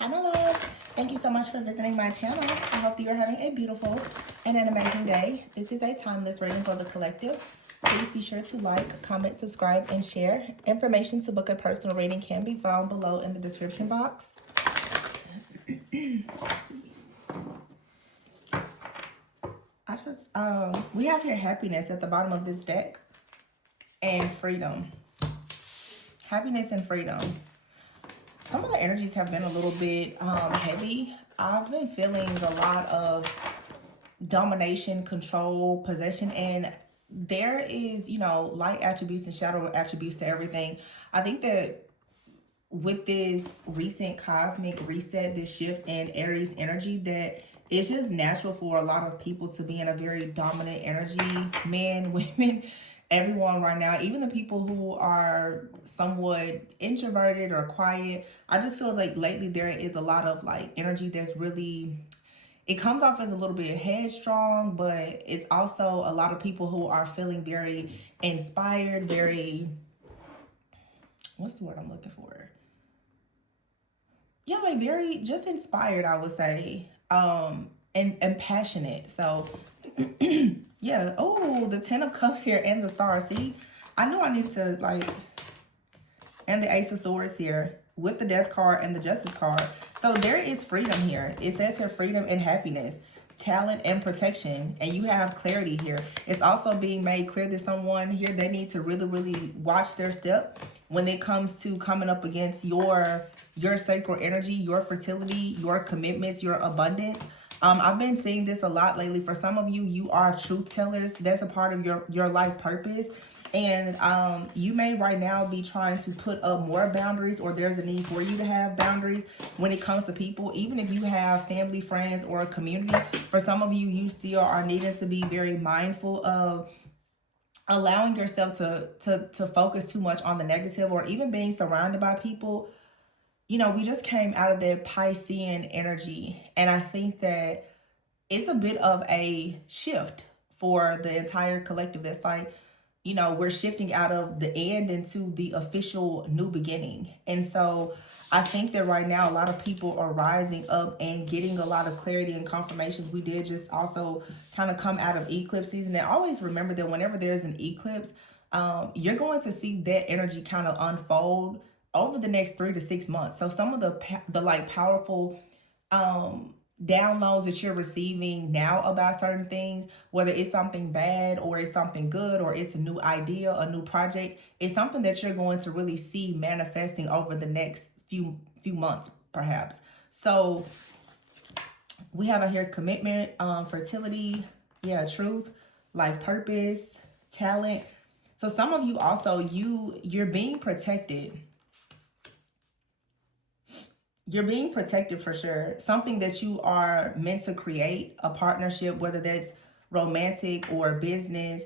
Hi, my loves. Thank you so much for visiting my channel. I hope that you're having a beautiful and an amazing day. This is a timeless reading for the collective. Please be sure to like, comment, subscribe, and share. Information to book a personal reading can be found below in the description box. We have here happiness at the bottom of this deck and freedom. Happiness and freedom. Some of the energies have been a little bit heavy. I've been feeling a lot of domination, control, possession, and there is, light attributes and shadow attributes to everything. I think that with this recent cosmic reset, this shift in Aries energy, that it's just natural for a lot of people to be in a very dominant energy. Men, women, everyone right now, even the people who are somewhat introverted or quiet. I just feel like lately there is a lot of like energy that's really, it comes off as a little bit headstrong, but it's also a lot of people who are feeling very inspired, very, what's the word I'm looking for? Yeah, like very just inspired, I would say. And passionate. So yeah. Oh, the 10 of Cups here and the Star. See, I knew I needed to like, and the Ace of Swords here with the Death card and the Justice card. So there is freedom here. It says here freedom and happiness, talent and protection, and you have clarity here. It's also being made clear that someone here, they need to really, really watch their step when it comes to coming up against your sacred energy, your fertility, your commitments, your abundance. I've been seeing this a lot lately. For some of you, you are truth tellers. That's a part of your life purpose. And you may right now be trying to put up more boundaries, or there's a need for you to have boundaries when it comes to people. Even if you have family, friends, or a community, for some of you, you still are needing to be very mindful of allowing yourself to focus too much on the negative, or even being surrounded by people. We just came out of that Piscean energy, and I think that it's a bit of a shift for the entire collective. That's like, we're shifting out of the end into the official new beginning. And so I think that right now a lot of people are rising up and getting a lot of clarity and confirmations. We did just also kind of come out of eclipse season. And always remember that whenever there's an eclipse, you're going to see that energy kind of unfold over the next 3 to 6 months. So some of the like powerful downloads that you're receiving now about certain things, whether it's something bad or it's something good or it's a new idea, a new project, it's something that you're going to really see manifesting over the next few months, perhaps. So we have here commitment, fertility, truth, life purpose, talent. So some of you also, you're being protected. You're being protected for sure. Something that you are meant to create, a partnership, whether that's romantic or business,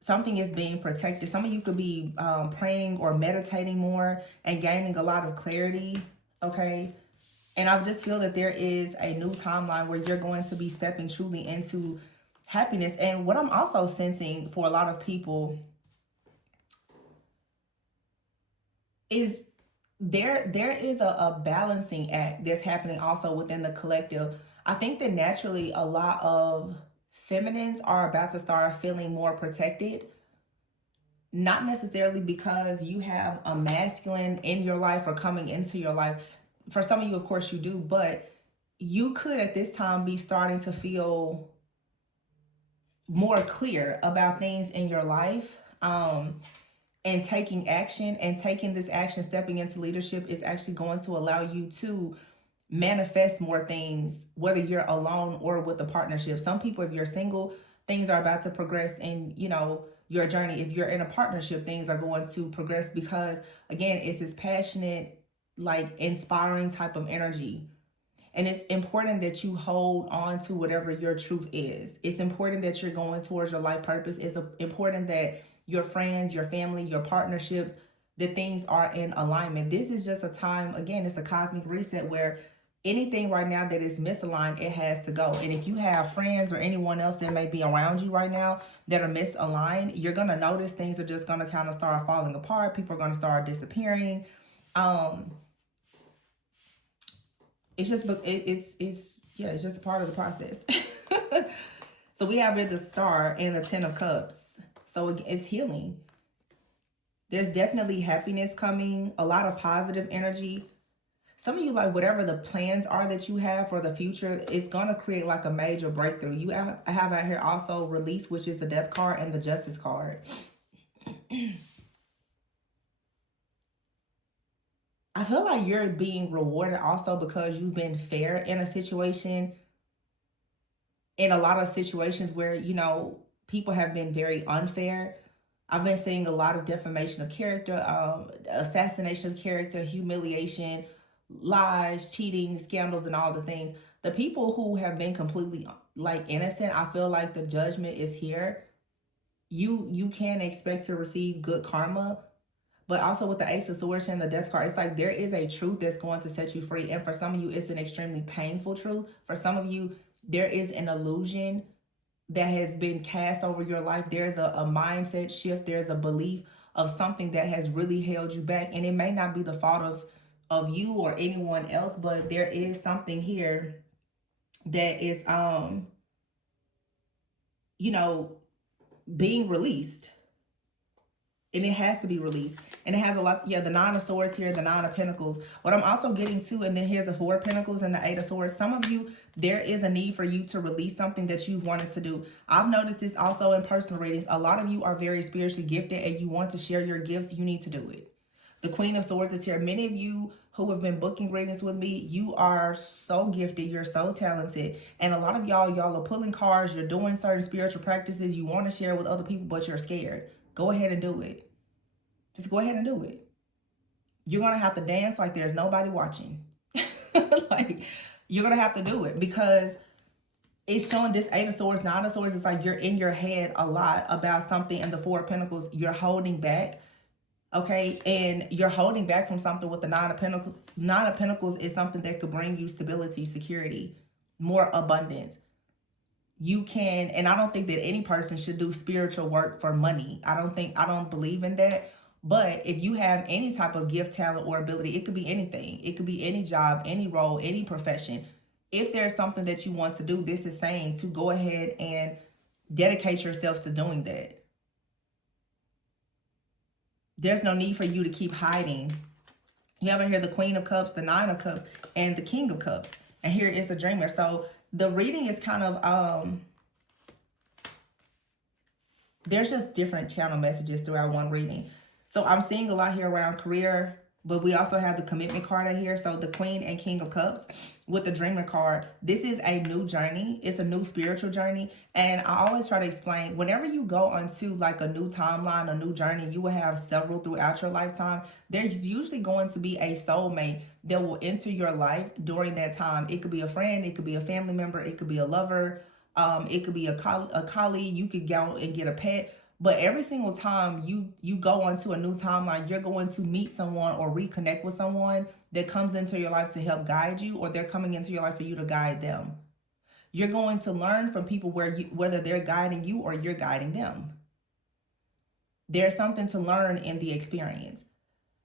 something is being protected. Some of you could be praying or meditating more and gaining a lot of clarity, okay? And I just feel that there is a new timeline where you're going to be stepping truly into happiness. And what I'm also sensing for a lot of people is there is a balancing act that's happening also within the collective. I think that naturally a lot of feminines are about to start feeling more protected, not necessarily because you have a masculine in your life or coming into your life. For some of you, of course you do, but you could at this time be starting to feel more clear about things in your life. And taking action, and taking this action, stepping into leadership, is actually going to allow you to manifest more things, whether you're alone or with a partnership. Some people, if you're single, things are about to progress in, your journey. If you're in a partnership, things are going to progress because, again, it's this passionate, like inspiring type of energy. And it's important that you hold on to whatever your truth is. It's important that you're going towards your life purpose. It's important that your friends, your family, your partnerships, that things are in alignment. This is just a time, again, it's a cosmic reset where anything right now that is misaligned, it has to go. And if you have friends or anyone else that may be around you right now that are misaligned, you're going to notice things are just going to kind of start falling apart. People are going to start disappearing. It's just, yeah, it's just a part of the process. So we have here the Star and the Ten of Cups. So it's healing. There's definitely happiness coming, a lot of positive energy. Some of you, like, whatever the plans are that you have for the future, it's going to create like a major breakthrough. You have out here also release, which is the Death card, and the Justice card. I feel like you're being rewarded also because you've been fair in a situation. In a lot of situations where, you know, people have been very unfair. I've been seeing a lot of defamation of character, assassination of character, humiliation, lies, cheating, scandals, and all the things. The people who have been completely like innocent, I feel like the judgment is here. You can expect to receive good karma, but also with the Ace of Swords and the Death card, it's like there is a truth that's going to set you free. And for some of you, it's an extremely painful truth. For some of you, there is an illusion that has been cast over your life. There's a mindset shift. There's a belief of something that has really held you back. And it may not be the fault of you or anyone else, but there is something here that is, you know, being released. And it has to be released. And it has a lot, yeah, the Nine of Swords here, the Nine of Pentacles. What I'm also getting to, and then here's the Four of Pentacles and the Eight of Swords. Some of you, there is a need for you to release something that you've wanted to do. I've noticed this also in personal readings. A lot of you are very spiritually gifted and you want to share your gifts. You need to do it. The Queen of Swords is here. Many of you who have been booking readings with me, you are so gifted. You're so talented. And a lot of y'all are pulling cards. You're doing certain spiritual practices. You want to share with other people, but you're scared. Go ahead and do it. Just go ahead and do it. You're going to have to dance like there's nobody watching. Like, you're going to have to do it because it's showing this Eight of Swords, Nine of Swords. It's like you're in your head a lot about something, and the Four of Pentacles, you're holding back. Okay, and you're holding back from something with the Nine of Pentacles. Nine of Pentacles is something that could bring you stability, security, more abundance. You can, and I don't think that any person should do spiritual work for money. I don't believe in that. But if you have any type of gift, talent, or ability, it could be anything. It could be any job, any role, any profession. If there's something that you want to do, this is saying to go ahead and dedicate yourself to doing that. There's no need for you to keep hiding. You have here the Queen of Cups, the Nine of Cups, and the King of Cups. And here is the Dreamer. So the reading is kind of, there's just different channel messages throughout one reading. So I'm seeing a lot here around career, but we also have the Commitment card out here. So the Queen and King of Cups with the Dreamer card. This is a new journey. It's a new spiritual journey. And I always try to explain, whenever you go onto like a new timeline, a new journey, you will have several throughout your lifetime. There's usually going to be a soulmate that will enter your life during that time. It could be a friend. It could be a family member. It could be a lover. It could be a colleague. You could go and get a pet. But every single time you go onto a new timeline, you're going to meet someone or reconnect with someone that comes into your life to help guide you, or they're coming into your life for you to guide them. You're going to learn from people whether they're guiding you or you're guiding them. There's something to learn in the experience.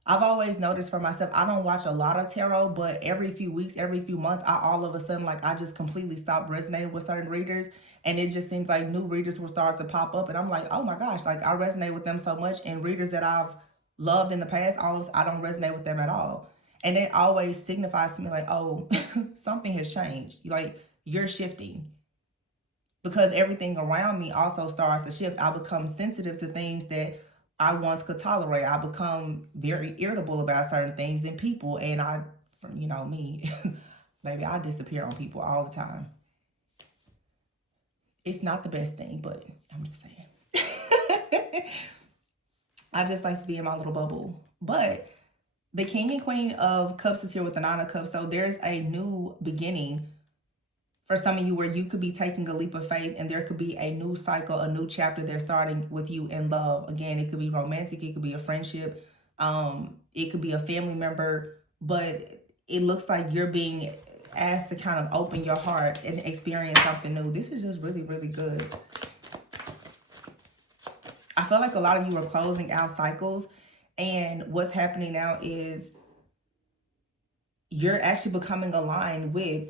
I've always noticed for myself, I don't watch a lot of tarot, but every few weeks, every few months, I all of a sudden, like, I just completely stopped resonating with certain readers. And it just seems like new readers will start to pop up. And I'm like, oh my gosh, like, I resonate with them so much. And readers that I've loved in the past, I don't resonate with them at all. And it always signifies to me like, oh, something has changed. Like, you're shifting. Because everything around me also starts to shift. I become sensitive to things that I once could tolerate. I become very irritable about certain things in people. And you know me, baby, I disappear on people all the time. It's not the best thing, but I'm just saying. I just like to be in my little bubble. But the King and Queen of Cups is here with the Nine of Cups. So there's a new beginning for some of you where you could be taking a leap of faith, and there could be a new cycle, a new chapter they're starting with you in love. Again, it could be romantic. It could be a friendship. It could be a family member. But it looks like you're being asked to kind of open your heart and experience something new. This is just really, really good. I feel like a lot of you are closing out cycles. And what's happening now is you're actually becoming aligned with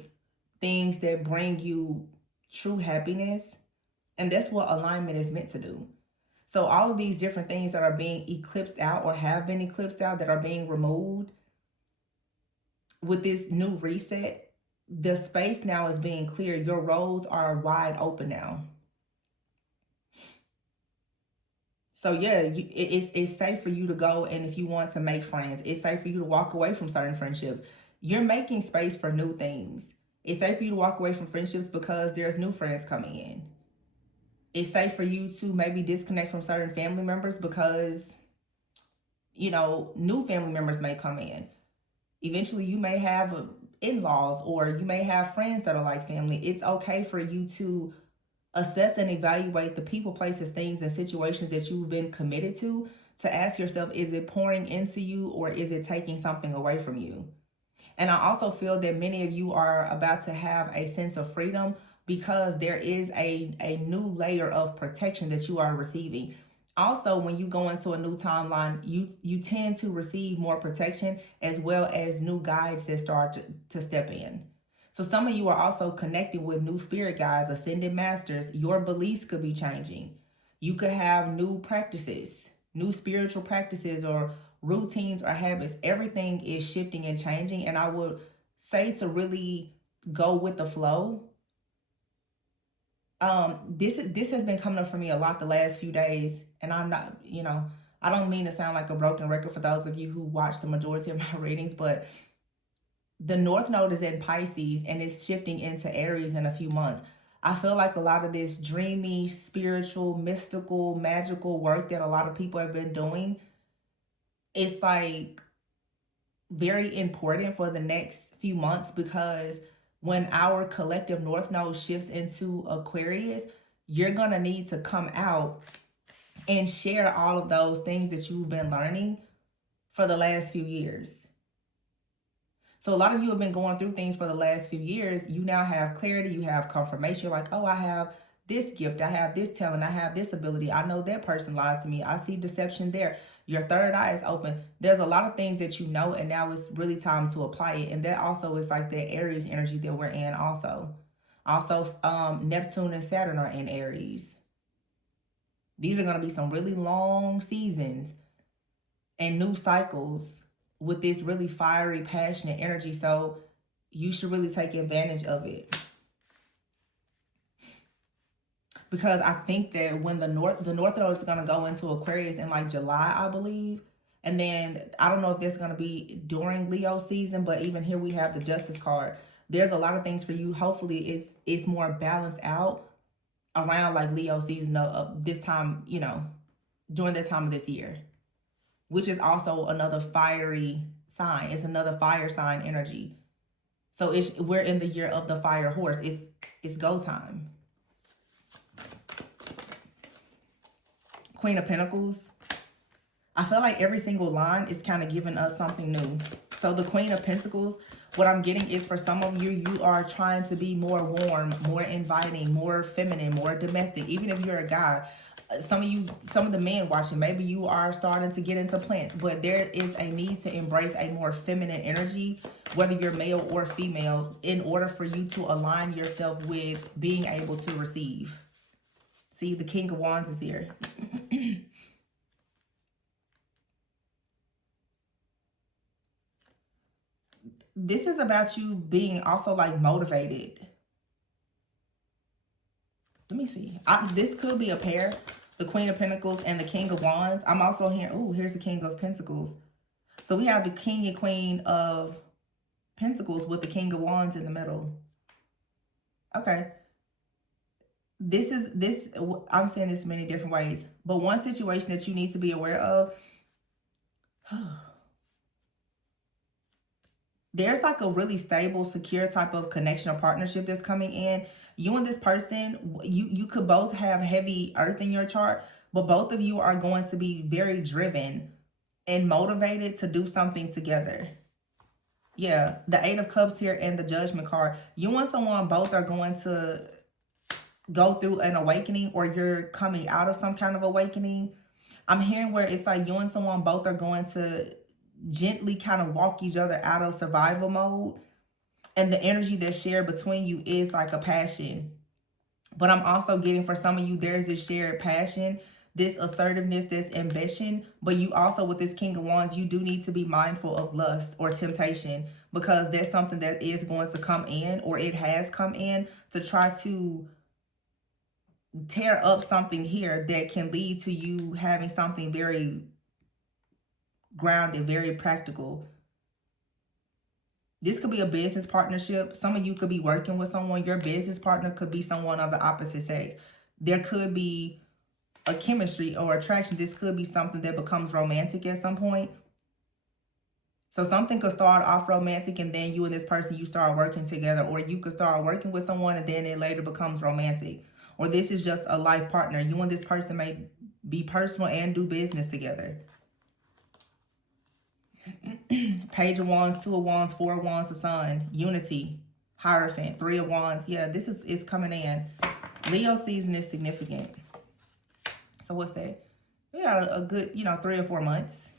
things that bring you true happiness. And that's what alignment is meant to do. So all of these different things that are being eclipsed out or have been eclipsed out, that are being removed with this new reset, the space now is being clear. Your roads are wide open now. So yeah, it's safe for you to go, and if you want to make friends, it's safe for you to walk away from certain friendships. You're making space for new things. It's safe for you to walk away from friendships because there's new friends coming in. It's safe for you to maybe disconnect from certain family members because, new family members may come in. Eventually, you may have in-laws, or you may have friends that are like family. It's okay for you to assess and evaluate the people, places, things, and situations that you've been committed to ask yourself, is it pouring into you or is it taking something away from you? And I also feel that many of you are about to have a sense of freedom because there is a new layer of protection that you are receiving. Also, when you go into a new timeline, you tend to receive more protection as well as new guides that start to step in. So some of you are also connecting with new spirit guides, ascended masters. Your beliefs could be changing. You could have new practices, new spiritual practices, or routines or habits. Everything is shifting and changing. And I would say to really go with the flow. This has been coming up for me a lot the last few days, and I'm not, I don't mean to sound like a broken record for those of you who watch the majority of my readings, but the North Node is in Pisces and it's shifting into Aries in a few months. I feel like a lot of this dreamy, spiritual, mystical, magical work that a lot of people have been doing, it's like very important for the next few months, because when our collective North Node shifts into Aquarius, you're going to need to come out and share all of those things that you've been learning for the last few years. So a lot of you have been going through things for the last few years. You now have clarity, you have confirmation. You're like, oh, I have this gift, I have this talent, I have this ability. I know that person lied to me. I see deception there. Your third eye is open. There's a lot of things that you know, and now it's really time to apply it. And that also is like that Aries energy that we're in also. Also, Neptune and Saturn are in Aries. These are going to be some really long seasons and new cycles with this really fiery, passionate energy. So you should really take advantage of it. Because I think that when the North Node is going to go into Aquarius in like July, I believe. And then I don't know if that's going to be during Leo season, but even here we have the Justice card. There's a lot of things for you. Hopefully it's more balanced out around like Leo season of this time, during this time of this year, which is also another fiery sign. It's another fire sign energy. So we're in the year of the fire horse. It's go time. Queen of Pentacles. I feel like every single line is kind of giving us something new. So the Queen of Pentacles, what I'm getting is for some of you, you are trying to be more warm, more inviting, more feminine, more domestic. Even if you're a guy, some of the men watching, maybe you are starting to get into plants, but there is a need to embrace a more feminine energy, whether you're male or female, in order for you to align yourself with being able to receive. See, the King of Wands is here. This is about you being also like motivated. Let me see. This could be a pair, the Queen of Pentacles and the King of Wands. I'm also hearing, oh, here's the King of Pentacles. So we have the King and Queen of Pentacles with the King of Wands in the middle. Okay. I'm saying this many different ways, but one situation that you need to be aware of, there's like a really stable, secure type of connection or partnership that's coming in. You and this person, you could both have heavy earth in your chart, but both of you are going to be very driven and motivated to do something together. Yeah, the Eight of Cups here and the Judgment card. You and someone both are going to go through an awakening, or you're coming out of some kind of awakening. I'm hearing where it's like you and someone both are going to gently kind of walk each other out of survival mode. And the energy that's shared between you is like a passion. But I'm also getting, for some of you, there's this shared passion, this assertiveness, this ambition. But you also, with this King of Wands, you do need to be mindful of lust or temptation, because that's something that is going to come in, or it has come in, to try to tear up something here that can lead to you having something very grounded, very practical. This could be a business partnership. Some of you could be working with someone. Your business partner could be someone of the opposite sex. There could be a chemistry or attraction. This could be something that becomes romantic at some point. So something could start off romantic, and then you and this person, you start working together. Or you could start working with someone and then it later becomes romantic. Or this is just a life partner. You and this person may be personal and do business together. Page of Wands, 2 of Wands, 4 of Wands, the Sun, Unity, Hierophant, 3 of Wands. Yeah, this is coming in. Leo season is significant. So what's that? We got a good, 3 or 4 months.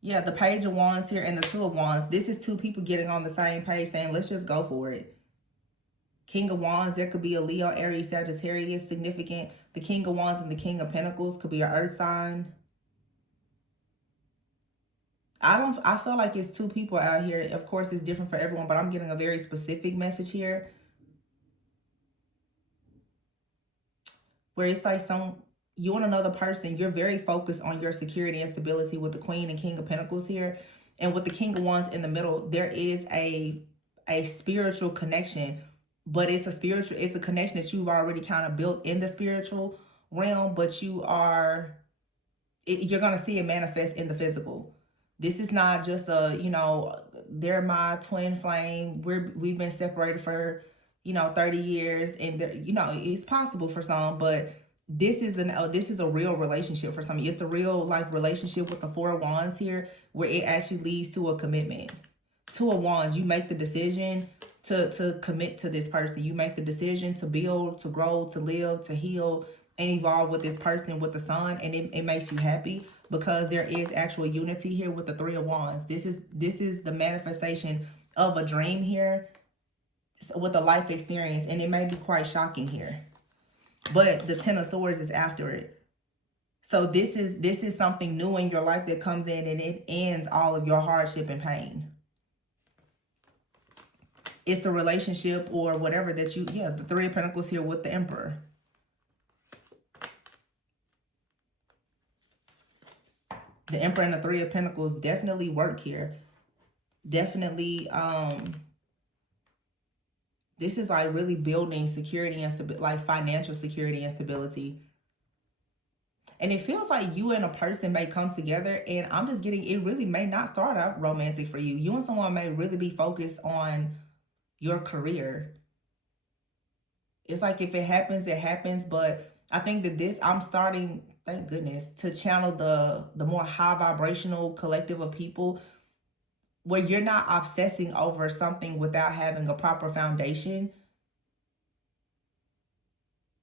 Yeah, the Page of Wands here and the 2 of Wands. This is two people getting on the same page saying, let's just go for it. King of Wands, there could be a Leo, Aries, Sagittarius, significant. The King of Wands and the King of Pentacles could be an earth sign. I feel like it's two people out here. Of course, it's different for everyone, but I'm getting a very specific message here, where it's like you and another person, you're very focused on your security and stability with the Queen and King of Pentacles here. And with the King of Wands in the middle, there is a spiritual connection, but it's a connection that you've already kind of built in the spiritual realm, but you're going to see it manifest in the physical. This is not just they're my twin flame. We've been separated for, 30 years, and it's possible for some, but this is a real relationship for some. It's the real relationship with the 4 of Wands here, where it actually leads to a commitment. 2 of Wands, you make the decision to commit to this person. You make the decision to build, to grow, to live, to heal, and evolve with this person, with the Sun, and it makes you happy, because there is actual unity here with the 3 of Wands. This is the manifestation of a dream here with a life experience, and it may be quite shocking here, but the 10 of Swords is after it. So this is something new in your life that comes in, and it ends all of your hardship and pain. It's the relationship or whatever that the 3 of Pentacles here with the Emperor. The Emperor and the 3 of Pentacles definitely work here. Definitely, this is really building security and financial security and stability. And it feels like you and a person may come together, and I'm just getting, it really may not start out romantic for you. You and someone may really be focused on your career. It's like if it happens, it happens. But I think that I'm starting, thank goodness, to channel the more high vibrational collective of people, where you're not obsessing over something without having a proper foundation.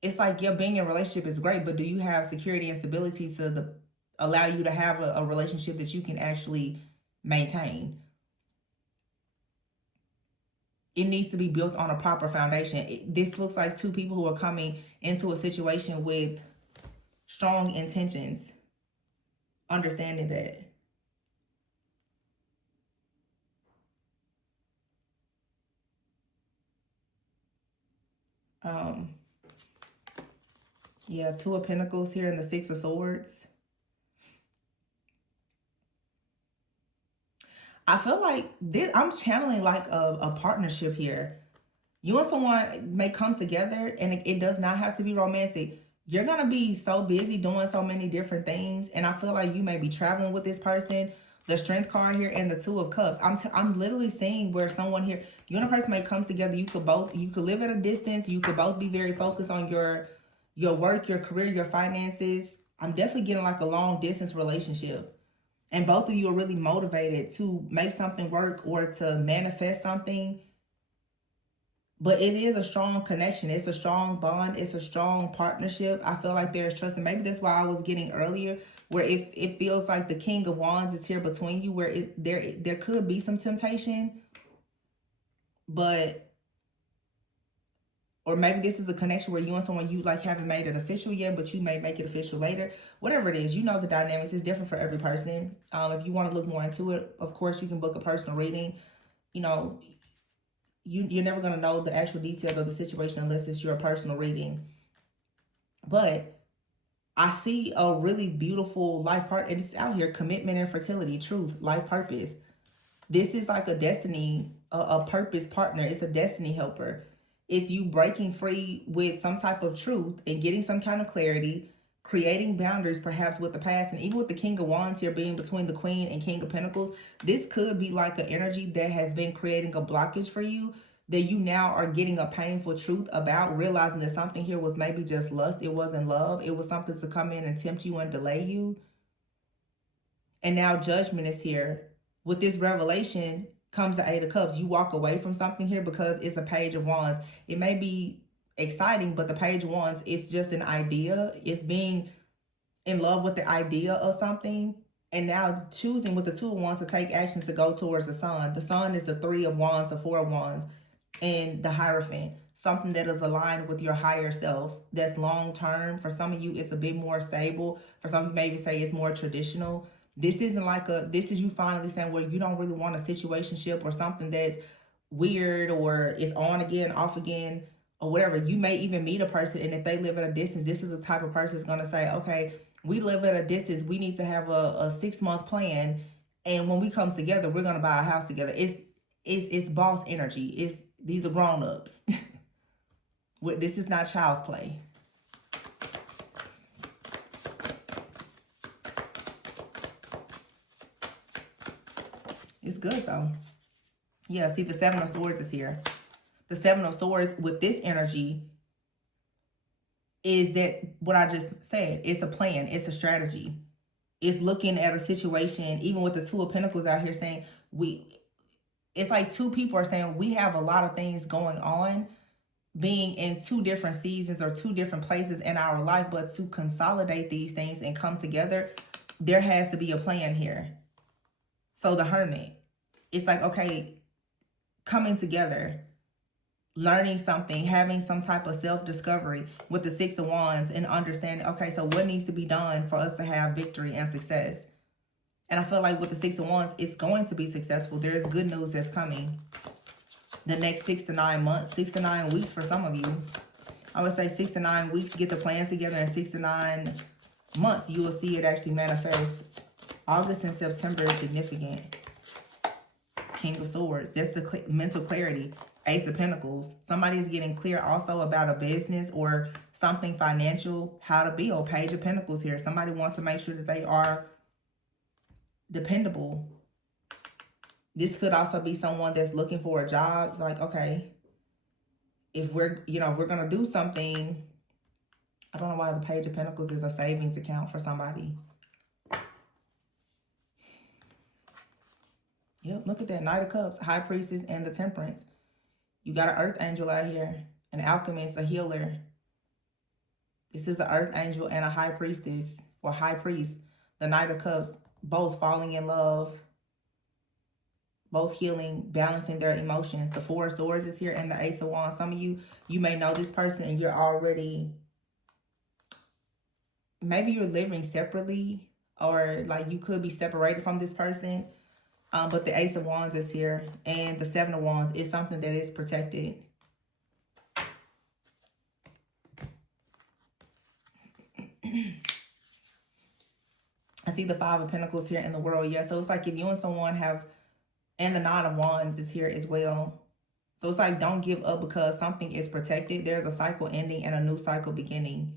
It's like, being in a relationship is great, but do you have security and stability to allow you to have a relationship that you can actually maintain? It needs to be built on a proper foundation. This looks like two people who are coming into a situation with strong intentions, understanding that. Yeah, 2 of Pentacles here and the 6 of Swords. I feel like I'm channeling a partnership here. You and someone may come together, and it does not have to be romantic. You're going to be so busy doing so many different things, and I feel like you may be traveling with this person. The Strength card here and the 2 of Cups. I'm literally seeing where someone here, you and a person may come together. You could live at a distance. You could both be very focused on your work, your career, your finances. I'm definitely getting a long distance relationship. And both of you are really motivated to make something work or to manifest something. But it is a strong connection. It's a strong bond. It's a strong partnership. I feel like there's trust. And maybe that's why I was getting earlier, where it feels like the King of Wands is here between you, where there could be some temptation, but, or maybe this is a connection where you and someone, you like haven't made it official yet, but you may make it official later. Whatever it is, you know the dynamics is different for every person. If you want to look more into it, of course, you can book a personal reading. You know, you're never going to know the actual details of the situation unless it's your personal reading. But I see a really beautiful life part, and it's out here: commitment and fertility, truth, life purpose. This is like a destiny, a purpose partner. It's a destiny helper. It's you breaking free with some type of truth and getting some kind of clarity, creating boundaries perhaps with the past. And even with the King of Wands here being between the Queen and King of Pentacles, this could be like an energy that has been creating a blockage for you, that you now are getting a painful truth about, realizing that something here was maybe just lust. It wasn't love. It was something to come in and tempt you and delay you. And now judgment is here. With this revelation comes the Eight of Cups. You walk away from something here because it's a Page of Wands. It may be exciting, but the Page of Wands, it's just an idea. It's being in love with the idea of something, and now choosing with the Two of Wands to take action to go towards the Sun. The Sun is the Three of Wands, the Four of Wands, and the Hierophant. Something that is aligned with your higher self, that's long term. For some of you, it's a bit more stable. For some, you maybe say it's more traditional. This isn't like this is you finally saying, well, you don't really want a situationship or something that's weird or is on again, off again, or whatever. You may even meet a person, and if they live at a distance, this is the type of person that's going to say, okay, we live at a distance. We need to have a 6-month plan. And when we come together, we're going to buy a house together. It's boss energy. These are grown-ups. This is not child's play. It's good though. Yeah, see, the Seven of Swords is here. The Seven of Swords with this energy is that what I just said. It's a plan. It's a strategy. It's looking at a situation, even with the Two of Pentacles out here saying, it's like two people are saying we have a lot of things going on, being in two different seasons or two different places in our life, but to consolidate these things and come together, there has to be a plan here. So the Hermit, it's like, okay, coming together, learning something, having some type of self-discovery with the Six of Wands, and understanding, okay, so what needs to be done for us to have victory and success? And I feel like with the Six of Wands, it's going to be successful. There is good news that's coming. The next 6 to 9 months, 6 to 9 weeks for some of you. I would say 6 to 9 weeks to get the plans together, and 6 to 9 months, you will see it actually manifest. August and September is significant. King of Swords, that's the mental clarity. Ace of Pentacles, somebody is getting clear also about a business or something financial, how to build. Page of Pentacles here. Somebody wants to make sure that they are dependable. This could also be someone that's looking for a job. It's like, okay, if we're going to do something, I don't know why the Page of Pentacles is a savings account for somebody. Yep, look at that. Knight of Cups, High Priestess, and the Temperance. You got an Earth Angel out here, an alchemist, a healer. This is an Earth Angel and a High Priestess or High Priest. The Knight of Cups, both falling in love, both healing, balancing their emotions. The Four of Swords is here and the Ace of Wands. Some of you, you may know this person and you're already, maybe you're living separately, or like you could be separated from this person. But the Ace of Wands is here, and the Seven of Wands is something that is protected. I see the Five of Pentacles here in the World. Yeah, so it's like if you and someone have, and the Nine of Wands is here as well. So it's like, don't give up because something is protected. There's a cycle ending and a new cycle beginning.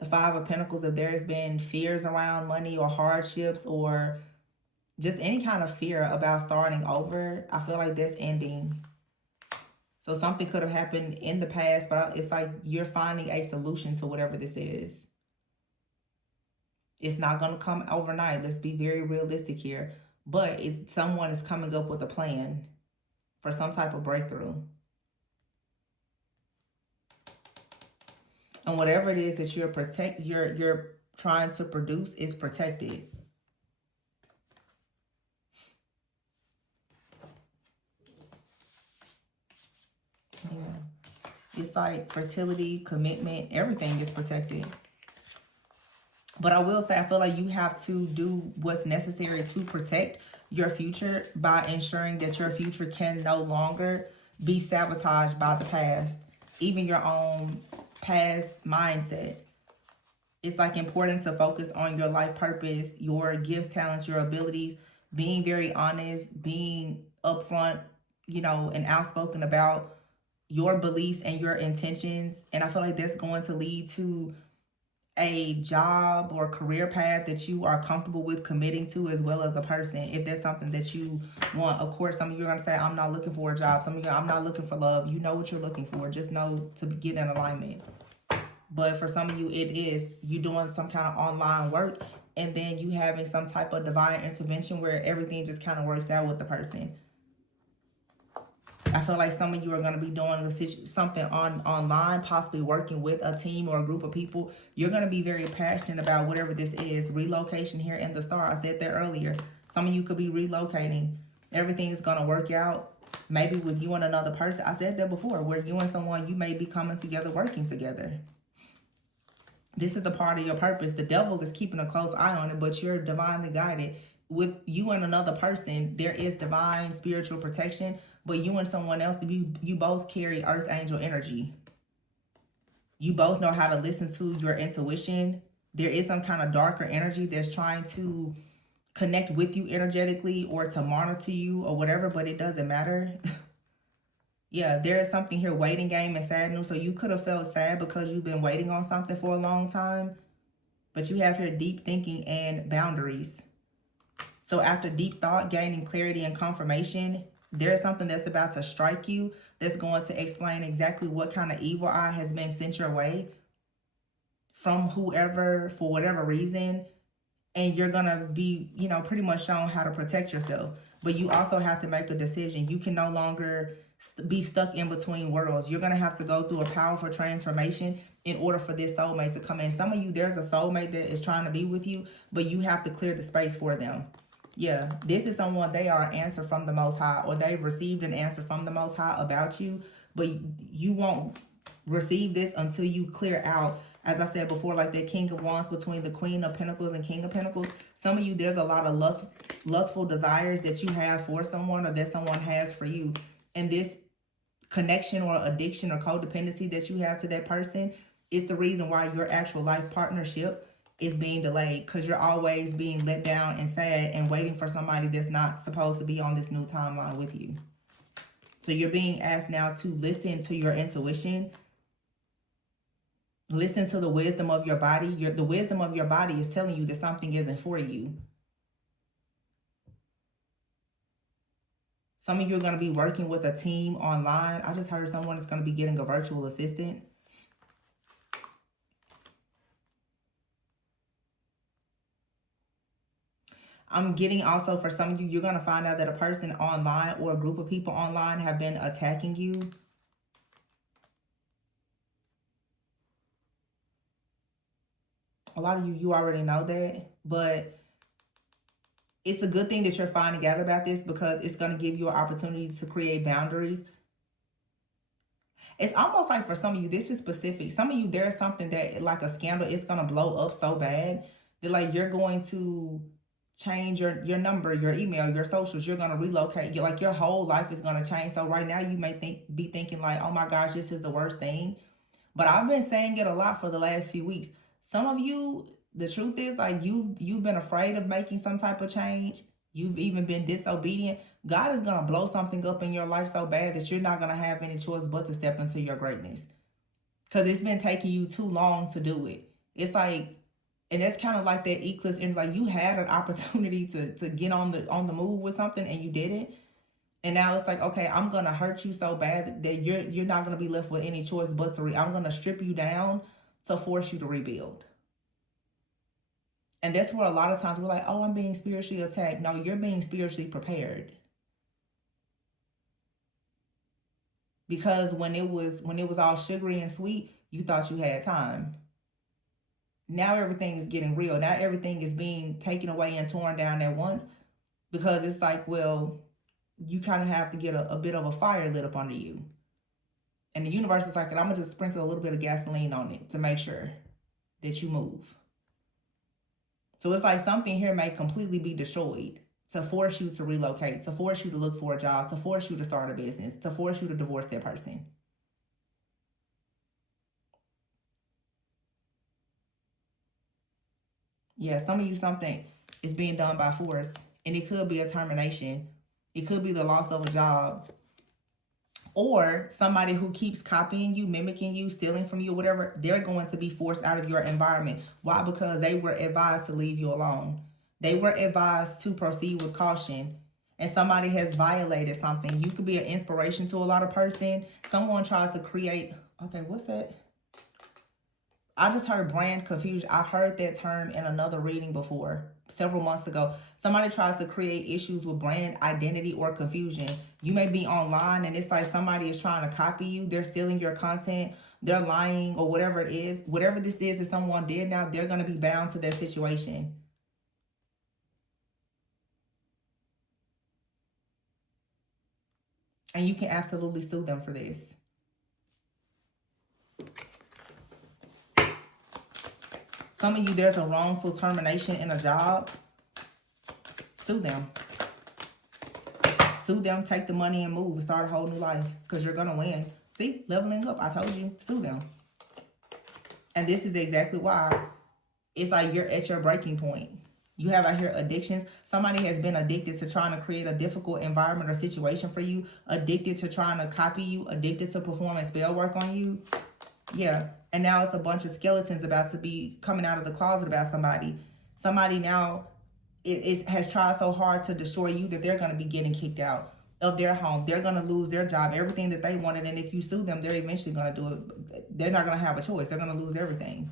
The Five of Pentacles, if there has been fears around money or hardships or just any kind of fear about starting over, I feel like that's ending. So something could have happened in the past, but it's like you're finding a solution to whatever this is. It's not going to come overnight. Let's be very realistic here. But someone is coming up with a plan for some type of breakthrough. And whatever it is that you're trying to produce is protected. Yeah. It's like fertility, commitment, everything is protected. But I will say, I feel like you have to do what's necessary to protect your future by ensuring that your future can no longer be sabotaged by the past, even your own past mindset. It's like important to focus on your life purpose, your gifts, talents, your abilities, being very honest, being upfront, and outspoken about your beliefs and your intentions. And I feel like that's going to lead to a job or career path that you are comfortable with committing to, as well as a person. If there's something that you want, of course, some of you are going to say, I'm not looking for a job. Some of you, I'm not looking for love. You know what you're looking for. Just know to get in alignment. But for some of you, it is you doing some kind of online work, and then you having some type of divine intervention where everything just kind of works out with the person. I feel like some of you are going to be doing something online, possibly working with a team or a group of people. You're going to be very passionate about whatever this is. Relocation here in the star. I said that earlier. Some of you could be relocating. Everything is going to work out. Maybe with you and another person. I said that before, where you and someone, you may be coming together, working together. This is a part of your purpose. The devil is keeping a close eye on it, but you're divinely guided. With you and another person, there is divine spiritual protection, but you and someone else, you both carry earth angel energy. You both know how to listen to your intuition. There is some kind of darker energy that's trying to connect with you energetically or to monitor you or whatever, but it doesn't matter. Yeah, there is something here, waiting game and sad news. So you could have felt sad because you've been waiting on something for a long time, but you have here deep thinking and boundaries. So after deep thought, gaining clarity and confirmation, there's something that's about to strike you that's going to explain exactly what kind of evil eye has been sent your way from whoever, for whatever reason. And you're going to be, pretty much shown how to protect yourself. But you also have to make a decision. You can no longer be stuck in between worlds. You're going to have to go through a powerful transformation in order for this soulmate to come in. Some of you, there's a soulmate that is trying to be with you, but you have to clear the space for them. Yeah, this is someone, they are an answer from the Most High, or they've received an answer from the Most High about you, but you won't receive this until you clear out, as I said before, like that King of Wands between the Queen of Pentacles and King of Pentacles. Some of you, there's a lot of lustful desires that you have for someone, or that someone has for you. And this connection or addiction or codependency that you have to that person is the reason why your actual life partnership is being delayed, because you're always being let down and sad and waiting for somebody that's not supposed to be on this new timeline with you. So you're being asked now to listen to your intuition. Listen to the wisdom of your body. The wisdom of your body is telling you that something isn't for you. Some of you are going to be working with a team online. I just heard someone is going to be getting a virtual assistant. I'm getting also, for some of you, you're going to find out that a person online or a group of people online have been attacking you. A lot of you already know that, but it's a good thing that you're finding out about this, because it's going to give you an opportunity to create boundaries. It's almost like, for some of you, this is specific. Some of you, there's something that, like a scandal, it's going to blow up so bad that, like, you're going to change your number, your email, your socials. You're going to relocate. Like, your whole life is going to change. So right now you may be thinking like, oh my gosh, this is the worst thing. But I've been saying it a lot for the last few weeks. Some of you, the truth is, like, you've been afraid of making some type of change. You've even been disobedient. God is going to blow something up in your life so bad that you're not going to have any choice but to step into your greatness. Because it's been taking you too long to do it. It's like, and that's kind of like that eclipse, and like, you had an opportunity to get on the move with something and you didn't. And now it's like, okay, I'm gonna hurt you so bad that you're not gonna be left with any choice but to I'm gonna strip you down to force you to rebuild. And that's where a lot of times we're like, oh, I'm being spiritually attacked. No, you're being spiritually prepared. Because when it was all sugary and sweet, You thought you had time. Now everything is getting real. Now everything is being taken away and torn down at once, because it's like, well, you kind of have to get a bit of a fire lit up under you. And the universe is like, I'm going to just sprinkle a little bit of gasoline on it to make sure that you move. So it's like something here may completely be destroyed to force you to relocate, to force you to look for a job, to force you to start a business, to force you to divorce that person. Yeah, some of you, something is being done by force. And it could be a termination. It could be the loss of a job. Or somebody who keeps copying you, mimicking you, stealing from you, whatever, they're going to be forced out of your environment. Why? Because they were advised to leave you alone. They were advised to proceed with caution. And somebody has violated something. You could be an inspiration to a lot of person. Someone tries to create, okay, what's that? I just heard brand confusion. I heard that term in another reading before, several months ago. Somebody tries to create issues with brand identity or confusion. You may be online and it's like somebody is trying to copy you. They're stealing your content. They're lying or whatever it is. Whatever this is that someone did now, they're going to be bound to that situation. And you can absolutely sue them for this. Some of you, there's a wrongful termination in a job. Sue them. Sue them, take the money and move and start a whole new life, because you're going to win. See, leveling up. I told you, sue them. And this is exactly why. It's like you're at your breaking point. You have out here addictions. Somebody has been addicted to trying to create a difficult environment or situation for you, addicted to trying to copy you, addicted to performing spell work on you. Yeah. And now it's a bunch of skeletons about to be coming out of the closet about somebody. Somebody now has tried so hard to destroy you that they're going to be getting kicked out of their home. They're going to lose their job, everything that they wanted. And if you sue them, they're eventually going to do it. They're not going to have a choice. They're going to lose everything.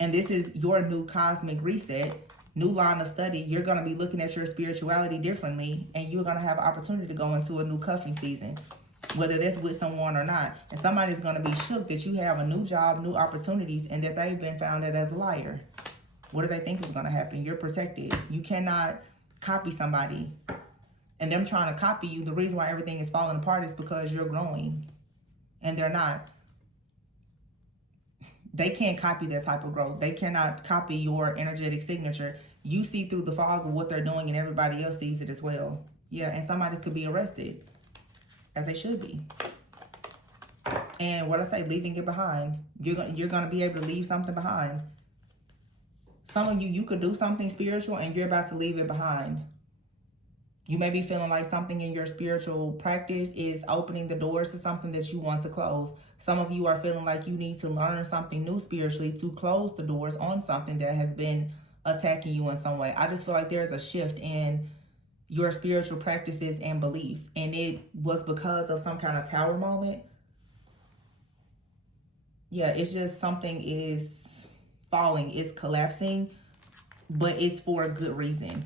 And this is your new cosmic reset, new line of study. You're going to be looking at your spirituality differently, and you're going to have an opportunity to go into a new cuffing season, whether that's with someone or not. And somebody's going to be shook that you have a new job, new opportunities, and that they've been found as a liar. What do they think is going to happen? You're protected. You cannot copy somebody. And them trying to copy you, the reason why everything is falling apart is because you're growing. And they're not. They can't copy that type of growth. They cannot copy your energetic signature. You see through the fog of what they're doing, and everybody else sees it as well. Yeah, and somebody could be arrested, as they should be. And what I say, leaving it behind. You're going to be able to leave something behind. Some of you could do something spiritual and you're about to leave it behind. You may be feeling like something in your spiritual practice is opening the doors to something that you want to close. Some of you are feeling like you need to learn something new spiritually to close the doors on something that has been attacking you in some way. I just feel like there's a shift in your spiritual practices and beliefs. And it was because of some kind of tower moment. Yeah, it's just something is falling, it's collapsing, but it's for a good reason.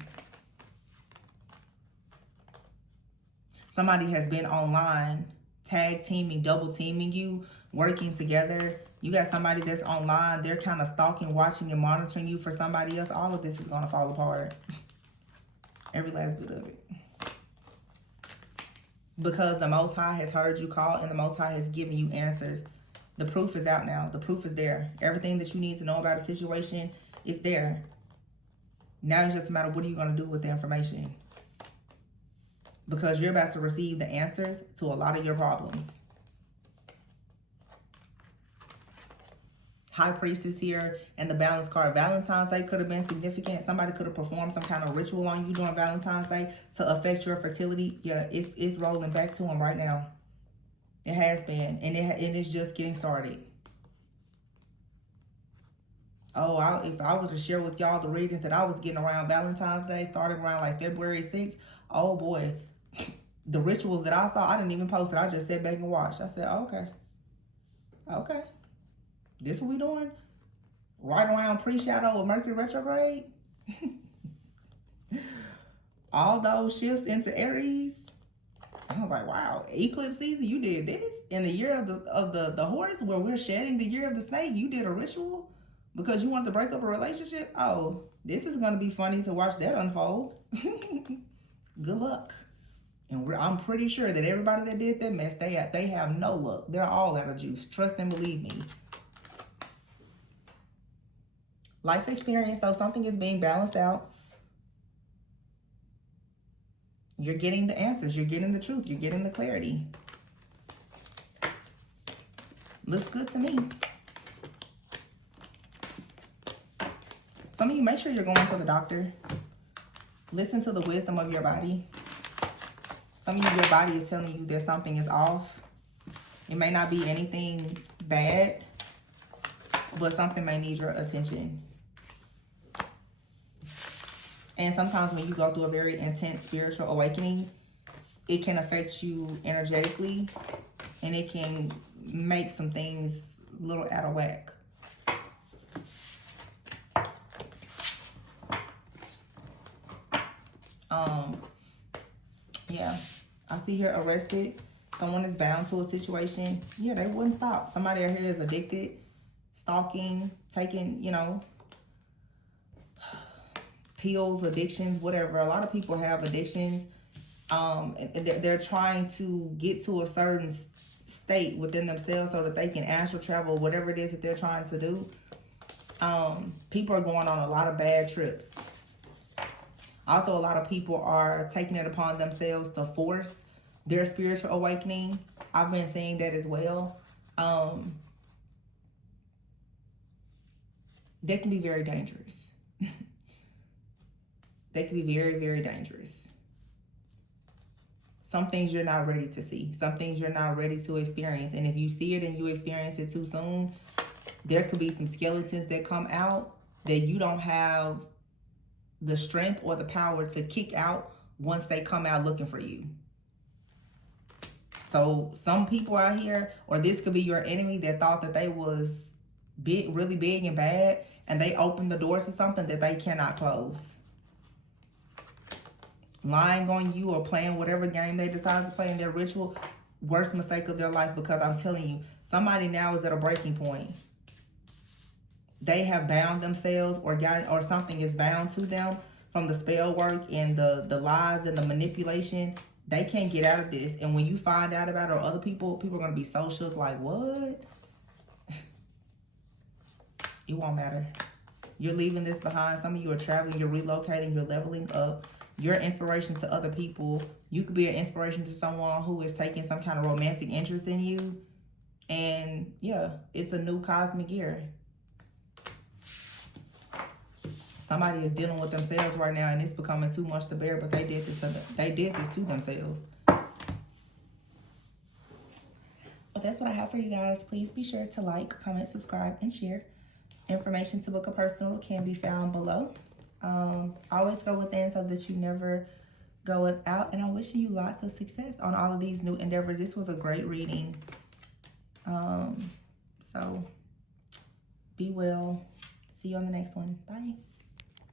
Somebody has been online, tag teaming, double teaming you, working together. You got somebody that's online, they're kind of stalking, watching, and monitoring you for somebody else. All of this is going to fall apart. Every last bit of it. Because the Most High has heard you call, and the Most High has given you answers. The proof is out now. The proof is there. Everything that you need to know about a situation is there. Now it's just a matter of what are you going to do with the information. Because you're about to receive the answers to a lot of your problems. High Priestess here and the Balance card. Valentine's Day could have been significant. Somebody could have performed some kind of ritual on you during Valentine's Day to affect your fertility. Yeah, it's rolling back to them right now. It has been, and it's just getting started. Oh, if I was to share with y'all the readings that I was getting around Valentine's Day, starting around like February 6th, oh boy, the rituals that I saw, I didn't even post it. I just sat back and watched. I said, okay, this what we doing? Right around pre-shadow of Mercury retrograde? All those shifts into Aries. I was like, wow, eclipse season, you did this in the year of the horse, where we're shedding the year of the snake. You did a ritual because you wanted to break up a relationship. Oh, this is gonna be funny to watch that unfold. Good luck. And I'm pretty sure that everybody that did that mess, they have no luck. They're all out of juice. Trust and believe me. Life experience, though, something is being balanced out. You're getting the answers. You're getting the truth. You're getting the clarity. Looks good to me. Some of you, make sure you're going to the doctor. Listen to the wisdom of your body. Some of you, your body is telling you that something is off. It may not be anything bad, but something may need your attention. And sometimes when you go through a very intense spiritual awakening, it can affect you energetically, and it can make some things a little out of whack. Yeah, I see here arrested. Someone is bound to a situation. Yeah, they wouldn't stop. Somebody out here is addicted, stalking, taking, you know, pills, addictions, whatever. A lot of people have addictions. And they're trying to get to a certain state within themselves so that they can astral travel, whatever it is that they're trying to do. People are going on a lot of bad trips. Also, a lot of people are taking it upon themselves to force their spiritual awakening. I've been seeing that as well. They can be very dangerous. They can be very, very dangerous. Some things you're not ready to see. Some things you're not ready to experience. And if you see it and you experience it too soon, there could be some skeletons that come out that you don't have the strength or the power to kick out once they come out looking for you. So some people out here, or this could be your enemy that thought that they was big, really big and bad, and they opened the doors to something that they cannot close. Lying on you or playing whatever game they decide to play in their ritual, worst mistake of their life, because I'm telling you, somebody now is at a breaking point. They have bound themselves, or something is bound to them from the spell work and the lies and the manipulation. They can't get out of this. And when you find out about it, or other people are going to be so shook, like, what? It won't matter. You're leaving this behind. Some of you are traveling, you're relocating, you're leveling up. You're an inspiration to other people. You could be an inspiration to someone who is taking some kind of romantic interest in you. And yeah, it's a new cosmic year. Somebody is dealing with themselves right now, and it's becoming too much to bear, but they did this to themselves. Well, that's what I have for you guys. Please be sure to like, comment, subscribe, and share. Information to book a personal can be found below. Always go within so that you never go without. And I'm wishing you lots of success on all of these new endeavors. This was a great reading. So be well. See you on the next one. Bye.